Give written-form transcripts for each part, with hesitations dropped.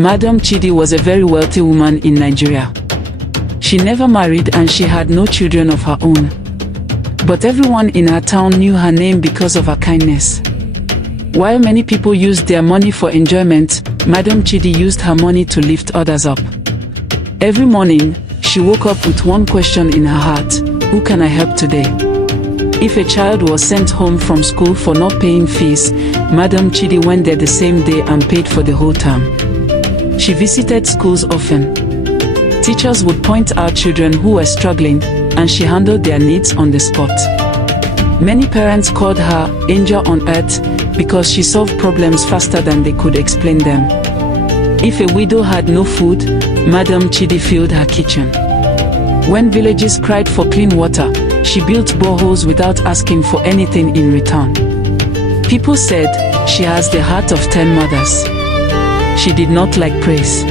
Madam Chidi was a very wealthy woman in Nigeria. She never married and she had no children of her own. But everyone in her town knew her name because of her kindness. While many people used their money for enjoyment, Madam Chidi used her money to lift others up. Every morning, she woke up with one question in her heart: who can I help today? If a child was sent home from school for not paying fees, Madam Chidi went there the same day and paid for the whole term. She visited schools often. Teachers would point out children who were struggling, and she handled their needs on the spot. Many parents called her angel on earth because she solved problems faster than they could explain them. If a widow had no food, Madam Chidi filled her kitchen. When villages cried for clean water, she built boreholes without asking for anything in return. People said she has the heart of 10 mothers. She did not like praise.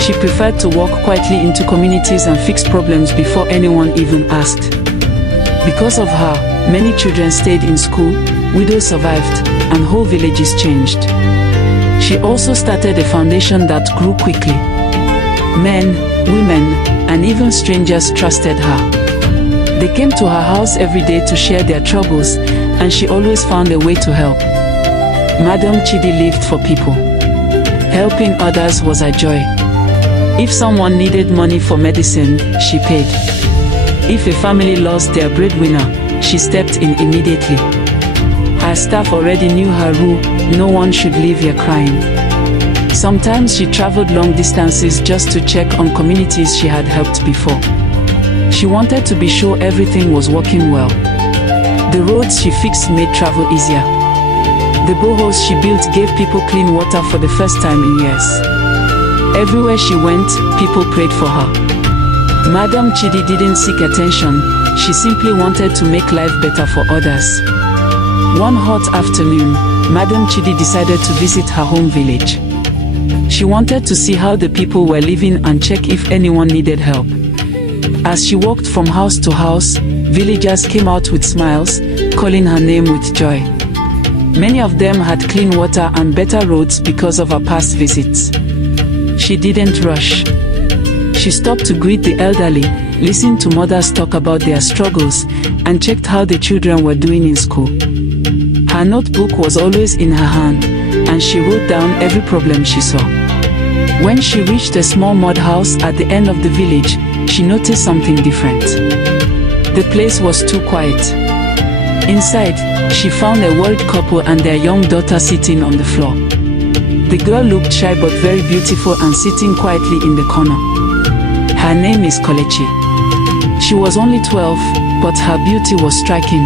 She preferred to walk quietly into communities and fix problems before anyone even asked. Because of her, many children stayed in school, widows survived, and whole villages changed. She also started a foundation that grew quickly. Men, women, and even strangers trusted her. They came to her house every day to share their troubles, and she always found a way to help. Madam Chidi lived for people. Helping others was her joy. If someone needed money for medicine, she paid. If a family lost their breadwinner, she stepped in immediately. Her staff already knew her rule: no one should leave here crying. Sometimes she traveled long distances just to check on communities she had helped before. She wanted to be sure everything was working well. The roads she fixed made travel easier. The boreholes she built gave people clean water for the first time in years. Everywhere she went, people prayed for her. Madam Chidi didn't seek attention, she simply wanted to make life better for others. One hot afternoon, Madam Chidi decided to visit her home village. She wanted to see how the people were living and check if anyone needed help. As she walked from house to house, villagers came out with smiles, calling her name with joy. Many of them had clean water and better roads because of her past visits. She didn't rush. She stopped to greet the elderly, listened to mothers talk about their struggles, and checked how the children were doing in school. Her notebook was always in her hand, and she wrote down every problem she saw. When she reached a small mud house at the end of the village, she noticed something different. The place was too quiet. Inside, she found a worried couple and their young daughter sitting on the floor. The girl looked shy but very beautiful and sitting quietly in the corner. Her name is Kelechi. She was only 12, but her beauty was striking.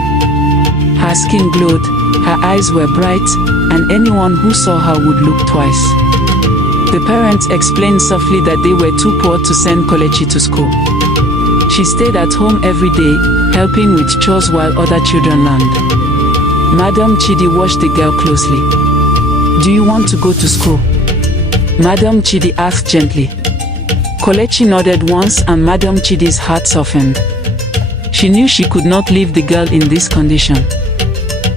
Her skin glowed, her eyes were bright, and anyone who saw her would look twice. The parents explained softly that they were too poor to send Kelechi to school. She stayed at home every day, helping with chores while other children learned. Madam Chidi watched the girl closely. "Do you want to go to school?" Madam Chidi asked gently. Kelechi nodded once and Madam Chidi's heart softened. She knew she could not leave the girl in this condition.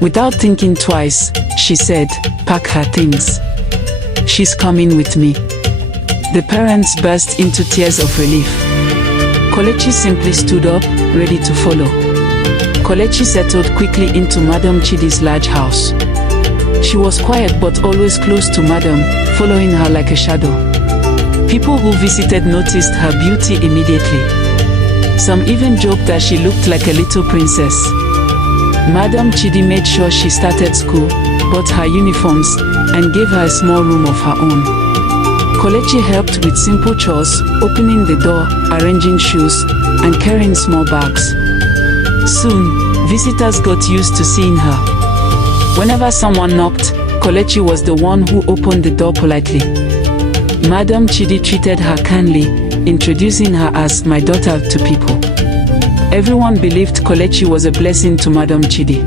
Without thinking twice, she said, "Pack her things. She's coming with me." The parents burst into tears of relief. Kelechi simply stood up, ready to follow. Kelechi settled quickly into Madam Chidi's large house. She was quiet but always close to Madam, following her like a shadow. People who visited noticed her beauty immediately. Some even joked that she looked like a little princess. Madam Chidi made sure she started school, bought her uniforms, and gave her a small room of her own. Kelechi helped with simple chores, opening the door, arranging shoes, and carrying small bags. Soon, visitors got used to seeing her. Whenever someone knocked, Kelechi was the one who opened the door politely. Madam Chidi treated her kindly, introducing her as "my daughter" to people. Everyone believed Kelechi was a blessing to Madam Chidi.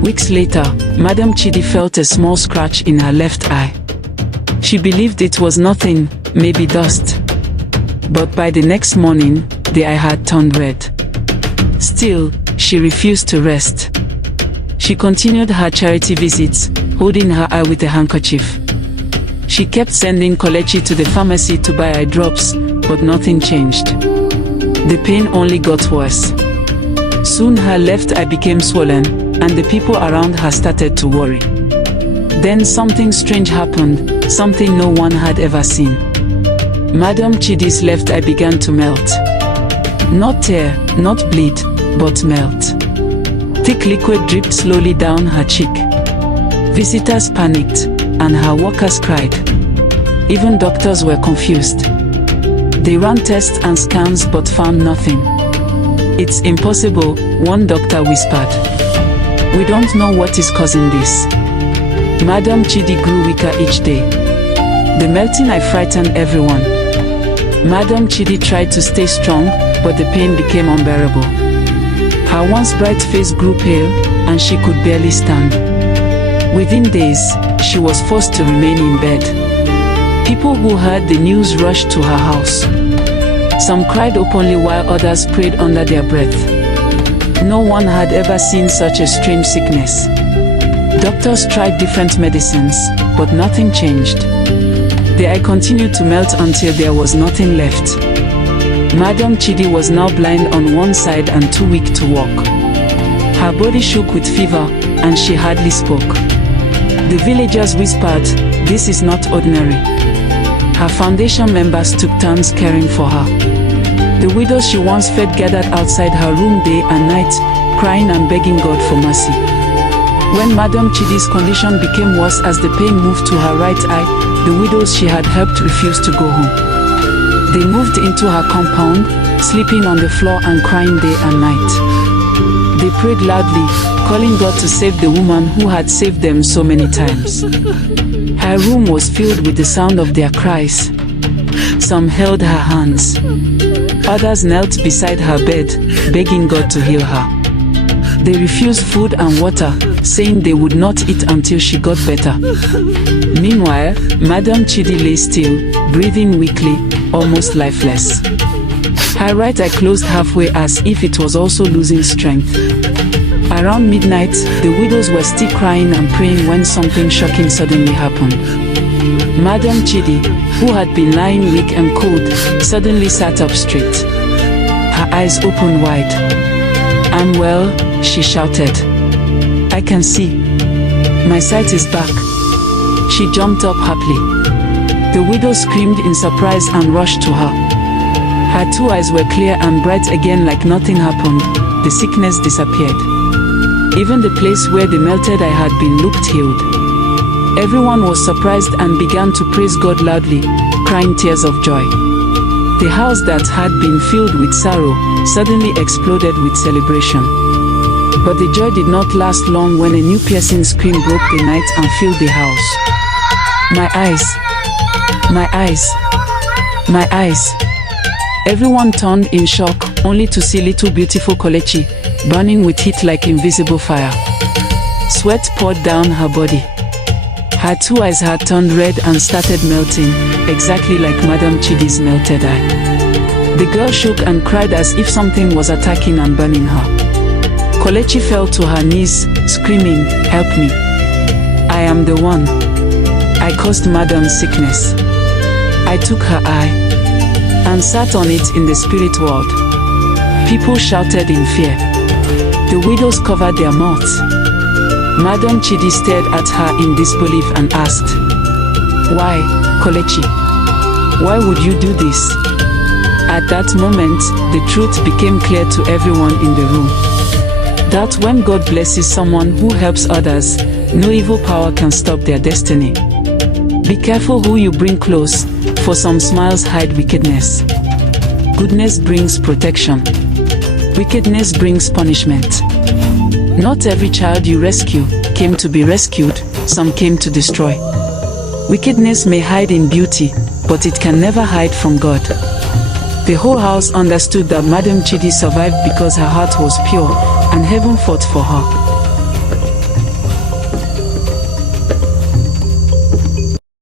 Weeks later, Madam Chidi felt a small scratch in her left eye. She believed it was nothing, maybe dust. But by the next morning, the eye had turned red. Still, she refused to rest. She continued her charity visits, holding her eye with a handkerchief. She kept sending Kelechi to the pharmacy to buy eye drops, but nothing changed. The pain only got worse. Soon her left eye became swollen, and the people around her started to worry. Then something strange happened, something no one had ever seen. Madam Chidi's left eye began to melt. Not tear, not bleed, but melt. Thick liquid dripped slowly down her cheek. Visitors panicked, and her workers cried. Even doctors were confused. They ran tests and scans but found nothing. "It's impossible," one doctor whispered. "We don't know what is causing this." Madam Chidi grew weaker each day. The melting eye frightened everyone. Madam Chidi tried to stay strong, but the pain became unbearable. Her once bright face grew pale, and she could barely stand. Within days, she was forced to remain in bed. People who heard the news rushed to her house. Some cried openly while others prayed under their breath. No one had ever seen such a strange sickness. Doctors tried different medicines, but nothing changed. The eye continued to melt until there was nothing left. Madam Chidi was now blind on one side and too weak to walk. Her body shook with fever, and she hardly spoke. The villagers whispered, "This is not ordinary." Her foundation members took turns caring for her. The widows she once fed gathered outside her room day and night, crying and begging God for mercy. When Madam Chidi's condition became worse as the pain moved to her right eye, the widows she had helped refused to go home. They moved into her compound, sleeping on the floor and crying day and night. They prayed loudly, calling God to save the woman who had saved them so many times. Her room was filled with the sound of their cries. Some held her hands. Others knelt beside her bed, begging God to heal her. They refused food and water, saying they would not eat until she got better. Meanwhile, Madam Chidi lay still, breathing weakly, almost lifeless. Her right eye closed halfway as if it was also losing strength. Around midnight, the widows were still crying and praying when something shocking suddenly happened. Madam Chidi, who had been lying weak and cold, suddenly sat up straight. Her eyes opened wide. "I'm well," she shouted. "I can see. My sight is back." She jumped up happily. The widow screamed in surprise and rushed to her. Her two eyes were clear and bright again like nothing happened. The sickness disappeared. Even the place where the melted eye had been looked healed. Everyone was surprised and began to praise God loudly, crying tears of joy. The house that had been filled with sorrow suddenly exploded with celebration. But the joy did not last long when a new piercing scream broke the night and filled the house. "My eyes! My eyes! My eyes!" Everyone turned in shock, only to see little beautiful Kelechi, burning with heat like invisible fire. Sweat poured down her body. Her two eyes had turned red and started melting, exactly like Madam Chidi's melted eye. The girl shook and cried as if something was attacking and burning her. Kelechi fell to her knees, screaming, "Help me! I am the one. I caused Madam's sickness. I took her eye and sat on it in the spirit world." People shouted in fear. The widows covered their mouths. Madam Chidi stared at her in disbelief and asked, "Why, Kelechi? Why would you do this?" At that moment, the truth became clear to everyone in the room. That when God blesses someone who helps others, no evil power can stop their destiny. Be careful who you bring close, for some smiles hide wickedness. Goodness brings protection. Wickedness brings punishment. Not every child you rescue came to be rescued, some came to destroy. Wickedness may hide in beauty, but it can never hide from God. The whole house understood that Madam Chidi survived because her heart was pure, and heaven fought for her.